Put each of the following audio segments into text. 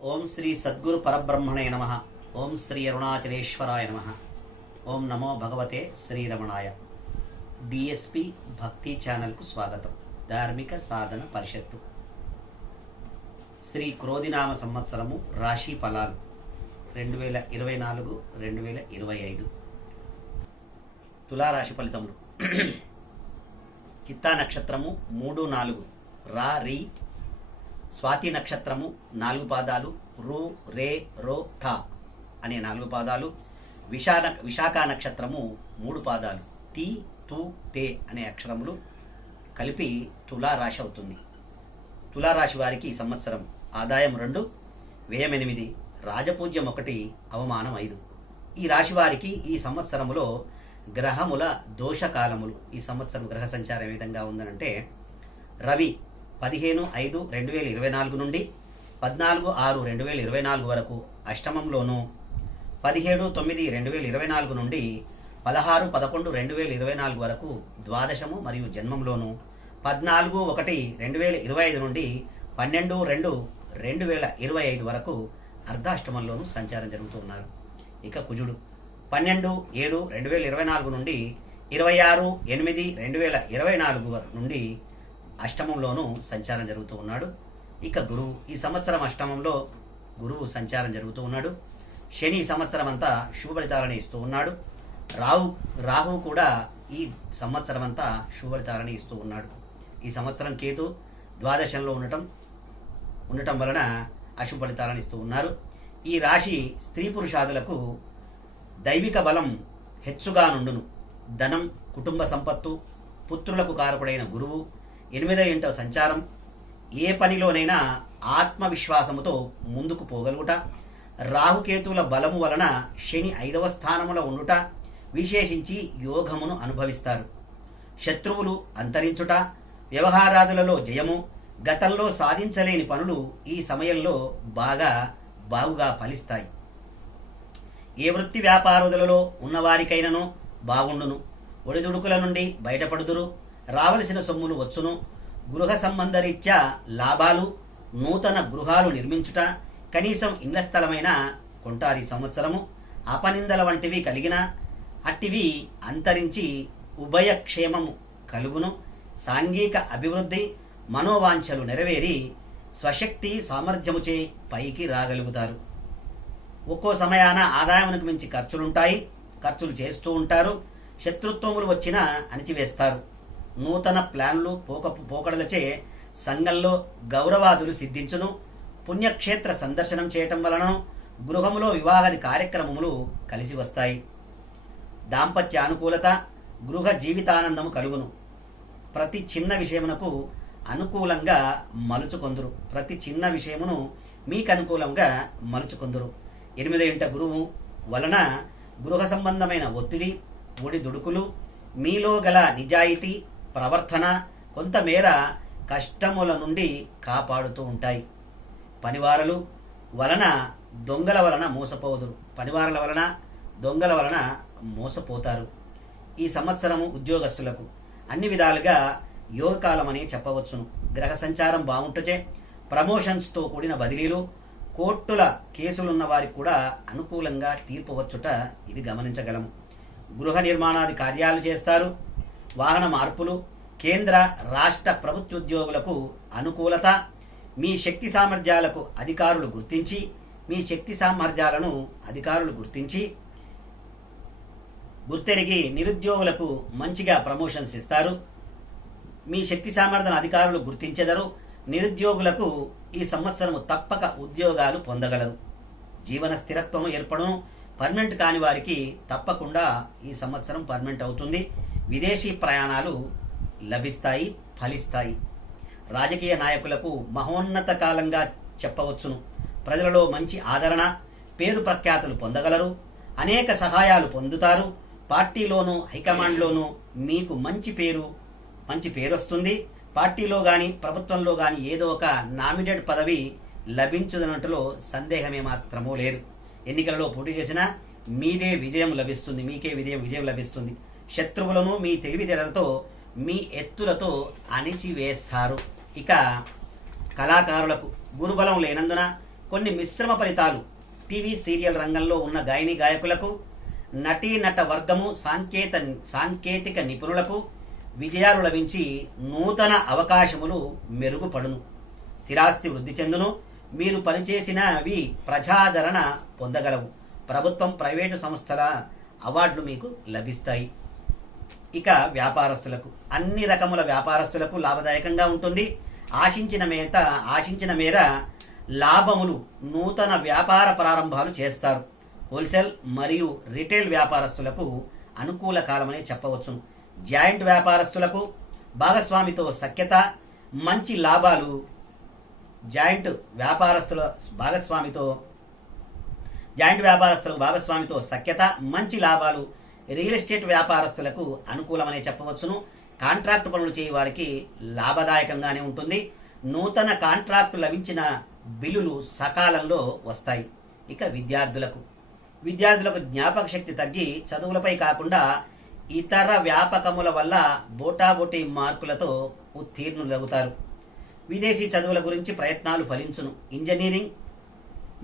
ఓం శ్రీ సద్గురు పరబ్రహ్మణే నమః. ఓం శ్రీ అరుణాచలేశ్వరాయ నమః. ఓం నమో భగవతే శ్రీరమణాయ. డిఎస్పి భక్తి ఛానల్కు స్వాగతం. ధార్మిక సాధన పరిషత్తు. శ్రీ క్రోధినామ సంవత్సరము రాశి ఫలాలు 2024-2025 తులారాశి ఫలితములు. చిత్తా నక్షత్రము 3-4 రా రి. స్వాతి నక్షత్రము 4 పాదాలు రు రే రో థా అనే 4 పాదాలు. విశాఖ నక్షత్రము 3 పాదాలు తి తు తే అనే అక్షరములు కలిపి తులారాశి అవుతుంది. తులారాశి వారికి ఈ సంవత్సరం ఆదాయం 2, వ్యయం 8, రాజపూజ్యం 1, అవమానం 5. ఈ రాశి వారికి ఈ సంవత్సరములో గ్రహముల దోషకాలములు. ఈ సంవత్సరం గ్రహ సంచారం ఏ విధంగా ఉందనంటే, రవి 15/5/2024 నుండి 14/6/2024 వరకు అష్టమంలోను, 17/9/2024 నుండి 16/11/2024 వరకు ద్వాదశము మరియు జన్మంలోను, 14/1/2025 నుండి 12/2/2025 వరకు అర్ధాష్టమంలోను సంచారం జరుగుతున్నారు. ఇక కుజుడు 12/7/2024 నుండి 26/8/2024 నుండి అష్టమంలోనూ సంచారం జరుగుతూ ఉన్నాడు. ఇక గురువు ఈ సంవత్సరం అష్టమంలో గురువు సంచారం జరుగుతూ ఉన్నాడు. శని సంవత్సరం అంతా శుభ ఫలితాలను ఇస్తూ ఉన్నాడు. రాహువు కూడా ఈ సంవత్సరం అంతా శుభ ఫలితాలను ఇస్తూ ఉన్నాడు. ఈ సంవత్సరం కేతు ద్వాదశంలో ఉండటం వలన అశుభ ఫలితాలను ఇస్తూ ఉన్నారు. ఈ రాశి స్త్రీ పురుషాదులకు దైవిక బలం హెచ్చుగా నుండును. ధనం, కుటుంబ సంపత్తు, పుత్రులకు కారకుడైన గురువు 8వ ఇంట సంచారం, ఏ పనిలోనైనా ఆత్మవిశ్వాసముతో ముందుకు పోగలుగుట, రాహుకేతువుల బలము వలన శని 5వ స్థానములో ఉండుట, విశేషించి యోగమును అనుభవిస్తారు. శత్రువులు అంతరించుట, వ్యవహారాదులలో జయము, గతంలో సాధించలేని పనులు ఈ సమయంలో బాగుగా ఫలిస్తాయి. ఏ వృత్తి వ్యాపారులలో ఉన్నవారికైనను బాగుండును. ఒడిదుడుకుల నుండి బయటపడుదురు. రావలసిన సొమ్ములు వచ్చును. గృహ సంబంధరీత్యా లాభాలు, నూతన గృహాలు నిర్మించుట, కనీసం ఇండ్ల స్థలమైన కొంటారు. ఈ సంవత్సరము అపనిందల వంటివి కలిగిన అట్టివి అంతరించి ఉభయక్షేమము కలుగును. సాంఘిక అభివృద్ధి, మనోవాంఛలు నెరవేరి స్వశక్తి సామర్థ్యముచే పైకి రాగలుగుతారు. ఒక్కో సమయాన ఆదాయమునకు మించి ఖర్చులు చేస్తూ ఉంటారు. శత్రుత్వములు వచ్చినా అణిచివేస్తారు. నూతన ప్లాన్లు పోకడలచే సంఘంలో గౌరవాదులు సిద్ధించును. పుణ్యక్షేత్ర సందర్శనం చేయటం వలన గృహములో వివాహాది కార్యక్రమములు కలిసి వస్తాయి. దాంపత్య అనుకూలత, గృహ జీవితానందము కలుగును. ప్రతి చిన్న విషయమునకు అనుకూలంగా మలుచుకొందురు. ప్రతి చిన్న విషయమును మీకు అనుకూలంగా మలుచుకొందురు. 8వ ఇంట గురువు వలన గృహ సంబంధమైన ఒడిదుడుకులు, మీలో గల నిజాయితీ ప్రవర్తన కొంతమేర కష్టముల నుండి కాపాడుతూ ఉంటాయి. పనివారల వలన దొంగల వలన మోసపోతారు. ఈ సంవత్సరము ఉద్యోగస్తులకు అన్ని విధాలుగా యోగకాలమని చెప్పవచ్చును. గ్రహ సంచారం బాగుంటచే ప్రమోషన్స్తో కూడిన బదిలీలు, కోర్టుల కేసులున్న వారికి కూడా అనుకూలంగా తీర్పు వచ్చుట ఇది గమనించగలము. గృహ నిర్మాణాది కార్యాలు చేస్తారు. వాహన మార్పులు, కేంద్ర రాష్ట్ర ప్రభుత్వోద్యోగులకు అనుకూలత. మీ శక్తి సామర్థ్యాలను అధికారులు గుర్తెరిగి నిరుద్యోగులకు మంచిగా ప్రమోషన్స్ ఇస్తారు. మీ శక్తి సామర్థ్యాలను అధికారులు గుర్తించెదరు. నిరుద్యోగులకు ఈ సంవత్సరము తప్పక ఉద్యోగాలు పొందగలరు. జీవన స్థిరత్వము ఏర్పడును. పర్మనెంట్ కాని వారికి తప్పకుండా ఈ సంవత్సరం పర్మనెంట్ అవుతుంది. విదేశీ ప్రయాణాలు లభిస్తాయి, ఫలిస్తాయి. రాజకీయ నాయకులకు మహోన్నత కాలంగా చెప్పవచ్చును. ప్రజలలో మంచి ఆదరణ, పేరు ప్రఖ్యాతులు పొందగలరు. అనేక సహాయాలు పొందుతారు. పార్టీలోనూ హైకమాండ్లోనూ మీకు మంచి పేరు వస్తుంది. పార్టీలో కానీ ప్రభుత్వంలో కానీ ఏదో ఒక నామినేటెడ్ పదవి లభించుదన్నట్టులో సందేహమే మాత్రమూ లేదు. ఎన్నికలలో పోటీ చేసినా మీకే విజయం లభిస్తుంది. శత్రువులను మీ తెలివితేటలతో, మీ ఎత్తులతో అణిచివేస్తారు. ఇక కళాకారులకు గురుబలం లేనందున కొన్ని మిశ్రమ ఫలితాలు. టీవీ సీరియల్ రంగంలో ఉన్న గాయని గాయకులకు, నటీనట వర్గము, సాంకేతిక నిపుణులకు విజయాలు లభించి నూతన అవకాశములు మెరుగుపడును. స్థిరాస్తి వృద్ధి చెందును. మీరు పనిచేసినవి ప్రజాదరణ పొందగలవు. ప్రభుత్వం, ప్రైవేటు సంస్థల అవార్డులు మీకు లభిస్తాయి. ఇక వ్యాపారస్తులకు, అన్ని రకముల వ్యాపారస్తులకు లాభదాయకంగా ఉంటుంది. ఆశించిన మేర లాభములు, నూతన వ్యాపార ప్రారంభాలు చేస్తారు. హోల్సేల్ మరియు రిటైల్ వ్యాపారస్తులకు అనుకూల కాలమనే చెప్పవచ్చును. జాయింట్ వ్యాపారస్తులకు భాగస్వామితో సఖ్యత, మంచి లాభాలు. జాయింట్ వ్యాపారస్తులకు భాగస్వామితో సఖ్యత, మంచి లాభాలు. రియల్ ఎస్టేట్ వ్యాపారస్తులకు అనుకూలమనే చెప్పవచ్చును. కాంట్రాక్టు పనులు చేయ వారికి లాభదాయకంగానే ఉంటుంది. నూతన కాంట్రాక్టు లభించిన బిల్లులు సకాలంలో వస్తాయి. ఇక విద్యార్థులకు జ్ఞాపక శక్తి తగ్గి చదువులపై కాకుండా ఇతర వ్యాపకముల వల్ల బోటాబోటీ మార్కులతో ఉత్తీర్ణులవుతారు. విదేశీ చదువుల గురించి ప్రయత్నాలు ఫలించును. ఇంజనీరింగ్,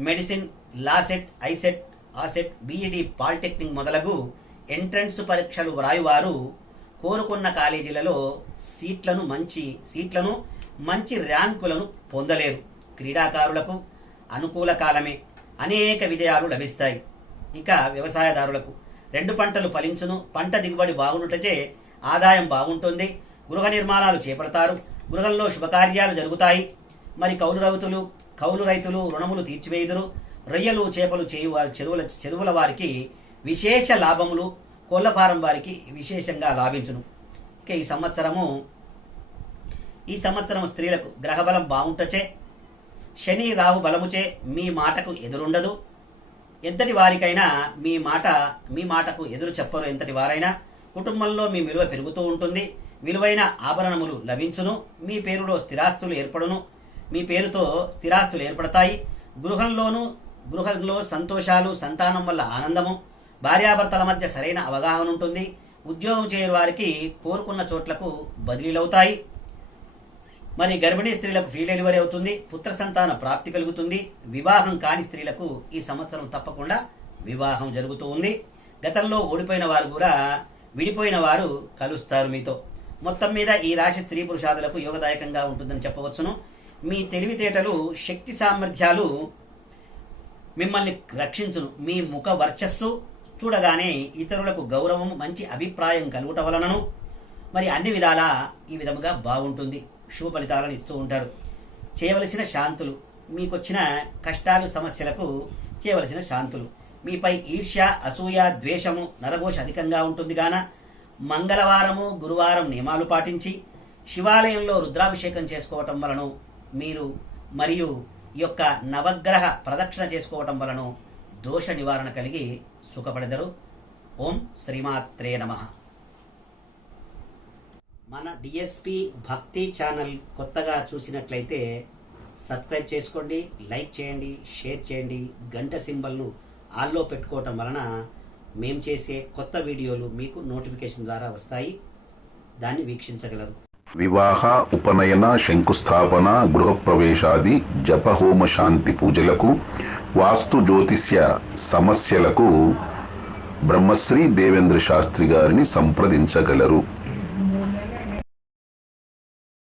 మెడిసిన్, లాసెట్, ఐసెట్, ఆసెట్, బీఈడి, పాలిటెక్నిక్ మొదలగు ఎంట్రన్స్ పరీక్షలు వ్రాయువారు కోరుకున్న కాలేజీలలో సీట్లను మంచి ర్యాంకులను పొందలేరు. క్రీడాకారులకు అనుకూల కాలమే, అనేక విజయాలు లభిస్తాయి. ఇక వ్యవసాయదారులకు 2 పంటలు ఫలించును. పంట దిగుబడి బాగుండుటచే ఆదాయం బాగుంటుంది. గృహ నిర్మాణాలు చేపడతారు. గృహంలో శుభకార్యాలు జరుగుతాయి. మరి కౌలు రైతులు రుణములు తీర్చివేయుదురు. రొయ్యలు, చేపలు చేయువారు చెరువుల వారికి విశేష లాభములు, కోళ్ల ఫారం వారికి విశేషంగా లాభించును. ఇక ఈ సంవత్సరం స్త్రీలకు గ్రహబలం బాగుంటచే, శని రాహు బలముచే మీ మాటకు ఎదురుండదు. ఎంతటి వారికైనా మీ మాటకు ఎదురు చెప్పరు. ఎంతటి వారైనా కుటుంబంలో మీ విలువ పెరుగుతూ ఉంటుంది. విలువైన ఆభరణములు లభించును. మీ పేరులో స్థిరాస్తులు ఏర్పడతాయి. గృహంలో సంతోషాలు, సంతానం వల్ల ఆనందము, భార్యాభర్తల మధ్య సరైన అవగాహన ఉంటుంది. ఉద్యోగం చేయని వారికి కోరుకున్న చోట్లకు బదిలీలవుతాయి. మరి గర్భిణీ స్త్రీలకు ఫ్రీ డెలివరీ అవుతుంది. పుత్ర సంతాన ప్రాప్తి కలుగుతుంది. వివాహం కాని స్త్రీలకు ఈ సంవత్సరం తప్పకుండా వివాహం జరుగుతూ ఉంది. గతంలో ఓడిపోయిన వారు కూడా విడిపోయిన వారు కలుస్తారు మీతో. మొత్తం మీద ఈ రాశి స్త్రీ పురుషాదులకు యోగదాయకంగా ఉంటుందని చెప్పవచ్చును. మీ తెలివితేటలు, శక్తి సామర్థ్యాలు మిమ్మల్ని రక్షించును. మీ ముఖ వర్చస్సు చూడగానే ఇతరులకు గౌరవం, మంచి అభిప్రాయం కలుగుట వలనను మరి అన్ని విధాలా ఈ విధముగా బాగుంటుంది. శుభ ఫలితాలను ఇస్తూ ఉంటారు. చేయవలసిన శాంతులు, మీకొచ్చిన కష్టాలు, సమస్యలకు చేయవలసిన శాంతులు. మీపై ఈర్ష్య, అసూయ, ద్వేషము, నరఘోష అధికంగా ఉంటుంది గాన మంగళవారము, గురువారం నియమాలు పాటించి శివాలయంలో రుద్రాభిషేకం చేసుకోవటం వలన మరియు ఈ యొక్క నవగ్రహ ప్రదక్షిణ చేసుకోవటం వలన దోష నివారణ కలిగి సుఖపడెదరు. ఓం శ్రీమాత్రే నమః. మన డిఎస్పి భక్తి ఛానల్ కొత్తగా చూసినట్లయితే సబ్స్క్రైబ్ చేసుకోండి, లైక్ చేయండి, షేర్ చేయండి. గంట సింబల్ను ఆల్లో పెట్టుకోవటం వలన మేము చేసే కొత్త వీడియోలు మీకు నోటిఫికేషన్ ద్వారా వస్తాయి. దాన్ని వీక్షించగలరు. వివాహ, ఉపనయన, శంకుస్థాపన, గృహప్రవేశాది జపహోమ శాంతి పూజలకు, వాస్తు జ్యోతిష్య సమస్యలకు బ్రహ్మశ్రీ దేవేంద్ర శాస్త్రి గారిని సంప్రదించగలరు.